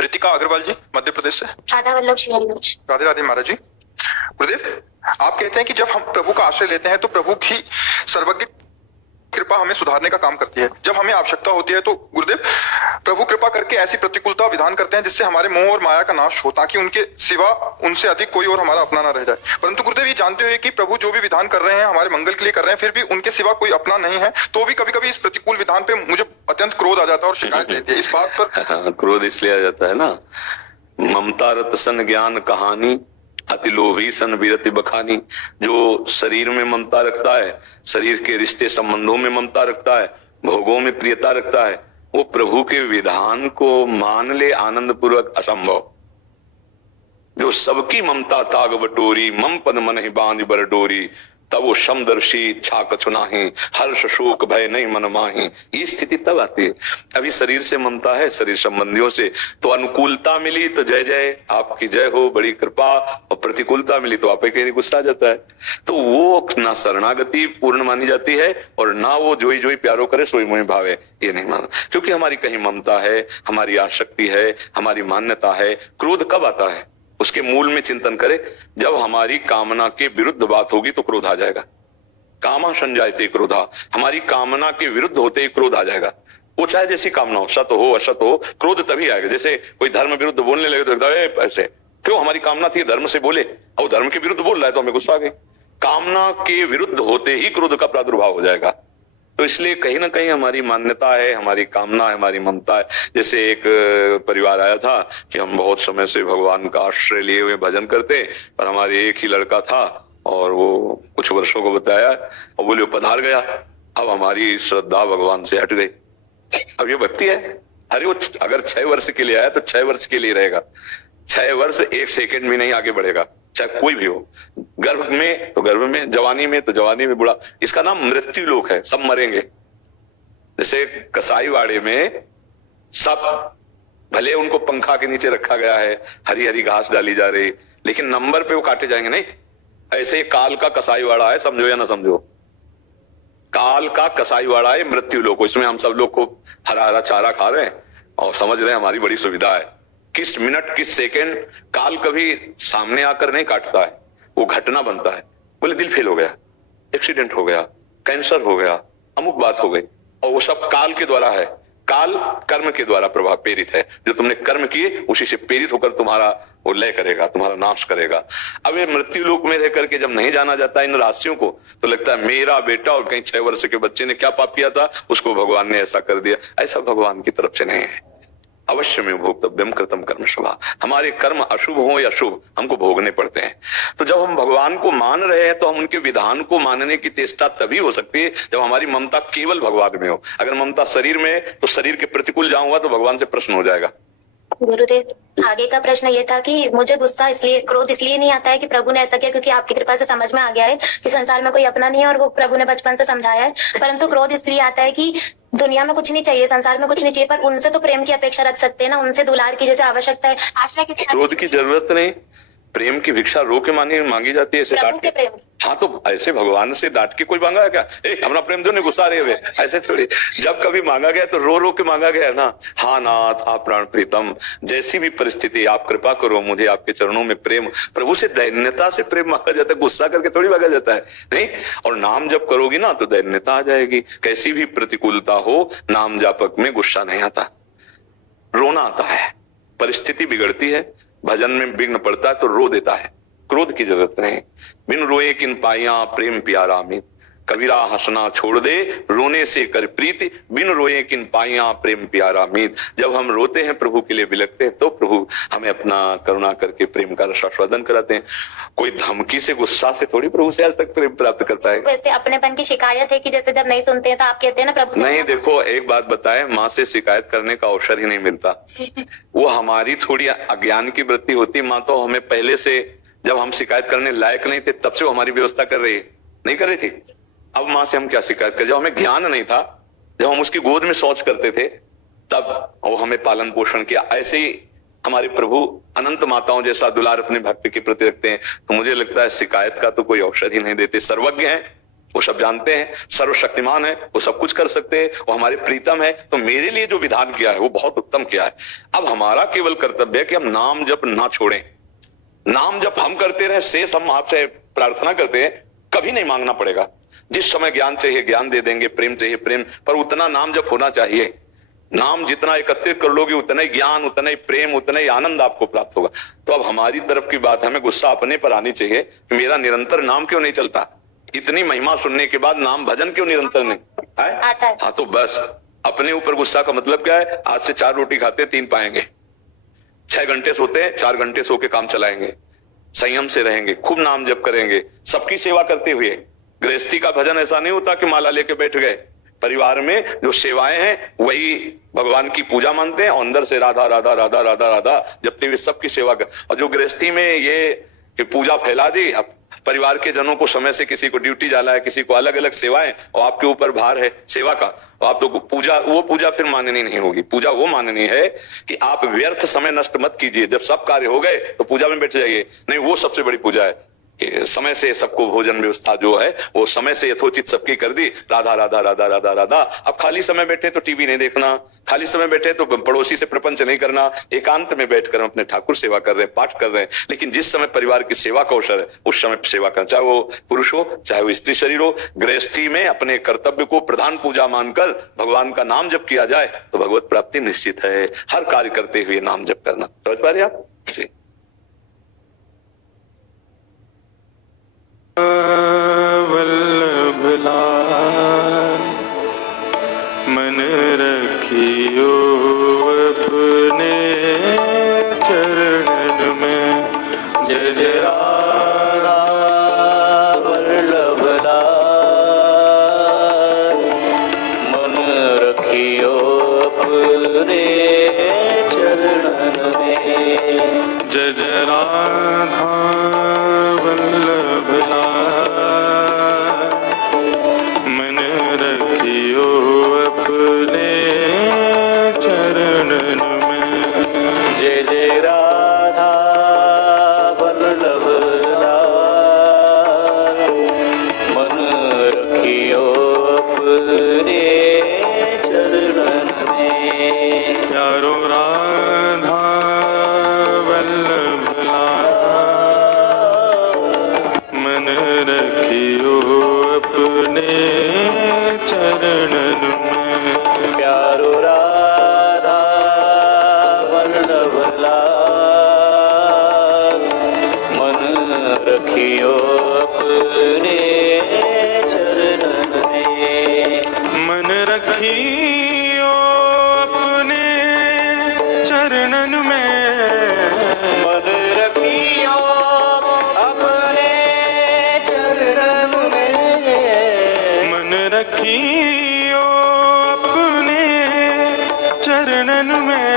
रितिका अग्रवाल जी, मध्य प्रदेश से। राधा वल्लभ श्री। राधे राधे महाराज जी। गुरुदेव, आप कहते हैं कि जब हम प्रभु का आश्रय लेते हैं तो प्रभु की सर्वज्ञ कृपा हमें सुधारने का काम करती है। जब हमें आवश्यकता होती है तो गुरुदेव प्रभु कृपा करके ऐसी प्रतिकूलता विधान करते हैं जिससे हमारे मोह और माया का नाश हो, ताकि उनके सिवा उनसे अधिक कोई और हमारा अपना ना रह जाए। परंतु गुरुदेव, ये जानते हुए कि प्रभु जो भी विधान कर रहे हैं हमारे मंगल के लिए कर रहे हैं, फिर भी उनके सिवा कोई अपना नहीं है, तो भी कभी कभी इस प्रतिकूल विधान पे मुझे अत्यंत क्रोध आ जाता है और शिकायत रहती है इस बात पर। क्रोध इसलिए आ जाता है ना, ममता रत सन ज्ञान कहानी, अति लोभी सन विरति बखानी। जो शरीर में ममता रखता है, शरीर के रिश्ते संबंधों में ममता रखता है, भोगों में प्रियता रखता है, वो प्रभु के विधान को मान ले आनंद पूर्वक असंभव। जो सबकी ममता ताग बटोरी, मम पद मन ही बांध बर डोरी, तब वो समदर्शी इच्छा कछु नाही, हर्ष शोक भय नहीं मन माही। ये स्थिति तब आती है। अभी शरीर से ममता है, शरीर संबंधियों से, तो अनुकूलता मिली तो जय जय आपकी जय हो, बड़ी कृपा, और प्रतिकूलता मिली तो आपे कहीं गुस्सा आ जाता है। तो वो ना शरणागति पूर्ण मानी जाती है और ना वो जोई जोई प्यारो करे सोई मोई भावे, ये नहीं माना। क्योंकि हमारी कहीं ममता है, हमारी आसक्ति है, हमारी मान्यता है। क्रोध कब आता है उसके मूल में चिंतन करें। जब हमारी कामना के विरुद्ध बात होगी तो क्रोध आ जाएगा। कामा संजायते क्रोधा, हमारी कामना के विरुद्ध होते ही क्रोध आ जाएगा। वो चाहे जैसी कामना हो, सत हो असत हो, क्रोध तभी आएगा। जैसे कोई धर्म विरुद्ध बोलने लगे तो ऐसे क्यों, हमारी कामना थी धर्म से बोले, और धर्म के विरुद्ध बोल रहा है तो हमें गुस्सा आ गई। कामना के विरुद्ध होते ही क्रोध का प्रादुर्भाव हो जाएगा। तो इसलिए कहीं ना कहीं हमारी मान्यता है, हमारी कामना है, हमारी ममता है। जैसे एक परिवार आया था कि हम बहुत समय से भगवान का आश्रय लिए हुए भजन करते, पर हमारे एक ही लड़का था और वो कुछ वर्षों को बताया और बोले पधार गया। अब हमारी श्रद्धा भगवान से हट गई। अब ये भक्ति है। अरे वो अगर 6 वर्ष के लिए आया तो 6 वर्ष के लिए रहेगा। 6 वर्ष 1 सेकंड भी नहीं आगे बढ़ेगा, चाहे कोई भी हो। गर्भ में तो गर्भ में, जवानी में तो जवानी में, बुढ़ा, इसका नाम मृत्यु लोक है। सब मरेंगे। जैसे कसाईवाड़े में सब, भले उनको पंखा के नीचे रखा गया है, हरी हरी घास डाली जा रही, लेकिन नंबर पे वो काटे जाएंगे नहीं। ऐसे ही काल का कसाईवाड़ा है, समझो या ना समझो। काल का कसाईवाड़ा है मृत्यु लोक। इसमें हम सब लोग को हरा हरा चारा खा रहे हैं और समझ रहे हैं हमारी बड़ी सुविधा है। किस मिनट किस सेकंड काल कभी सामने आकर नहीं काटता है, वो घटना बनता है। बोले दिल फेल हो गया, एक्सीडेंट हो गया, कैंसर हो गया, अमुक बात हो गई, और वो सब काल के द्वारा है। काल कर्म के द्वारा प्रभाव प्रेरित है। जो तुमने कर्म किए उसी से प्रेरित होकर तुम्हारा वो लय करेगा, तुम्हारा नाश करेगा। अब ये मृत्यु लोक में रह करके जब नहीं जाना जाता इन राशियों को, तो लगता है मेरा बेटा और कहीं 6 वर्ष के बच्चे ने क्या पाप किया था, उसको भगवान ने ऐसा कर दिया। ऐसा भगवान की तरफ से नहीं है। अवश्य में भोक्तव्यम कृतम कर्म शुभा। हमारे कर्म अशुभ हो या शुभ, हमको भोगने पड़ते हैं। तो जब हम भगवान को मान रहे हैं तो हम उनके विधान को मानने की चेष्टा तभी हो सकती है जब हमारी ममता केवल भगवान में हो। अगर ममता शरीर में है तो शरीर के प्रतिकूल जाऊंगा तो भगवान से प्रश्न हो जाएगा। गुरुदेव, आगे का प्रश्न ये था कि मुझे गुस्सा इसलिए, क्रोध इसलिए नहीं आता है कि प्रभु ने ऐसा किया, क्योंकि आपकी कृपा से समझ में आ गया है कि संसार में कोई अपना नहीं है और वो प्रभु ने बचपन से समझाया है। परंतु क्रोध इसलिए आता है कि दुनिया में कुछ नहीं चाहिए, संसार में कुछ नहीं चाहिए, पर उनसे तो प्रेम की अपेक्षा रख सकते हैं ना, उनसे दुलार की जैसे आवश्यकता है। आश्रय की क्रोध की जरूरत नहीं, प्रेम की भिक्षा रो के मांगी जाती है, ऐसे डांट के। प्रेम, हाँ, तो ऐसे भगवान से डांट के कोई मांगा है क्या? हमारा प्रेम दो, नहीं गुस्सा रहे हुए, ऐसे थोड़ी। जब कभी मांगा गया तो रो रो के मांगा गया ना। हाँ नाथ, हाँ प्राण प्रीतम, जैसी भी परिस्थिति आप कृपा करो, मुझे आपके चरणों में प्रेम। प्रभु से दैन्यता से प्रेम मांगा जाता है, गुस्सा करके थोड़ी मांगा जाता है। नहीं, और नाम जप करोगी ना तो दैन्यता आ जाएगी। कैसी भी प्रतिकूलता हो, नाम जापक में गुस्सा नहीं आता, रोना आता है। परिस्थिति बिगड़ती है, भजन में विघ्न पड़ता है तो रो देता है। क्रोध की जरूरत नहीं। बिन रोए किन पाइया प्रेम प्यारा अमित, कबीरा हंसना छोड़ दे रोने से कर प्रीति, बिन रोए किन पाइया प्रेम प्यारा अमित। जब हम रोते हैं, प्रभु के लिए बिलखते हैं, तो प्रभु हमें अपना करुणा करके प्रेम का रसास्वादन कराते हैं। कोई धमकी से, गुस्सा से थोड़ी प्रभु से आज तक प्रेम प्राप्त कर पाएगा। वैसे अपनेपन की शिकायत है कि जैसे जब नहीं सुनते हैं तो आप कहते हैं ना प्रभु से। नहीं, देखो एक बात बताए, माँ से शिकायत करने का अवसर ही नहीं मिलता। वो हमारी थोड़ी अज्ञान की वृत्ति होती। माँ तो हमें पहले से, जब हम शिकायत करने लायक नहीं थे तब से वो हमारी व्यवस्था कर रही है, नहीं कर रही थी। अब माँ से हम क्या शिकायत करें? जब हमें ज्ञान नहीं था, जब हम उसकी गोद में शौच करते थे, तब वो हमें पालन पोषण किया। ऐसे ही हमारे प्रभु अनंत माताओं जैसा दुलार अपने भक्त के प्रति रखते हैं। तो मुझे लगता है शिकायत का तो कोई अवसर ही नहीं देते। सर्वज्ञ है, वो सब जानते हैं, सर्वशक्तिमान है, वो सब कुछ कर सकते हैं, वो हमारे प्रीतम है। तो मेरे लिए जो विधान किया है वो बहुत उत्तम किया है। अब हमारा केवल कर्तव्य है कि हम नाम जप ना छोड़ें। नाम जप हम करते रहे, शेष हम आपसे प्रार्थना करते हैं, कभी नहीं मांगना पड़ेगा। जिस समय ज्ञान चाहिए ज्ञान दे देंगे, प्रेम चाहिए प्रेम, पर उतना नाम जप होना चाहिए। नाम जितना एकत्रित कर लोगे उतना ही ज्ञान, उतना ही प्रेम, उतना ही आनंद आपको प्राप्त होगा। तो अब हमारी तरफ की बात, हमें गुस्सा अपने पर आनी चाहिए कि मेरा निरंतर नाम क्यों नहीं चलता। इतनी महिमा सुनने के बाद नाम भजन क्यों निरंतर नहीं आता है। हाँ, तो बस अपने ऊपर गुस्सा का मतलब क्या है? आज से 4 रोटी खाते 3 पाएंगे, 6 घंटे सोते 4 घंटे सो के काम चलाएंगे, संयम से रहेंगे, खूब नाम जप करेंगे, सबकी सेवा करते हुए। गृहस्थी का भजन ऐसा नहीं होता कि माला लेके बैठ गए। परिवार में जो सेवाएं हैं वही भगवान की पूजा मानते हैं और अंदर से राधा राधा राधा राधा राधा जपते हुए सबकी सेवा कर। और जो गृहस्थी में ये कि पूजा फैला दी, अब परिवार के जनों को समय से, किसी को ड्यूटी जाना है, किसी को अलग अलग सेवाएं, और आपके ऊपर भार है सेवा का, और आप तो पूजा, वो पूजा फिर माननी नहीं होगी। पूजा वो माननी है कि आप व्यर्थ समय नष्ट मत कीजिए। जब सब कार्य हो गए तो पूजा में बैठ जाइए, नहीं, वो सबसे बड़ी पूजा है कि समय से सबको भोजन व्यवस्था जो है वो समय से यथोचित सबकी कर दी, राधा राधा राधा राधा राधा। अब खाली समय बैठे तो टीवी नहीं देखना, खाली समय बैठे तो पड़ोसी से प्रपंच नहीं करना, एकांत में बैठकर हम अपने ठाकुर सेवा कर रहे हैं, पाठ कर रहे हैं। लेकिन जिस समय परिवार की सेवा का अवसर है उस समय सेवा करना, चाहे वो पुरुष हो चाहे वो स्त्री शरीर हो। गृहस्थी में अपने कर्तव्य को प्रधान पूजा मानकर भगवान का नाम जप किया जाए तो भगवत प्राप्ति निश्चित है। हर कार्य करते हुए नाम जप करना, समझ पा रहे आप जी? वल्लभ लाल मन रखियो अपने चरणन में। जय जय राधा वल्लभ लाल मन रखियो अपने चरणन में। जय जय राधा वल्लभ मन रखियो अपने चरणन में। जय जय राधा वल्लभ मन रखियो अपने चरणन में। प्यारो राधा वल्लभ मन रखियो अपने चरणन में। प्यारो राधा वल्लभ मन रखियो अपने चरणन में। मन रखियो अपने चरणन में। मन रखियो अपने चरणन में। मन रखियो अपने चरणन में।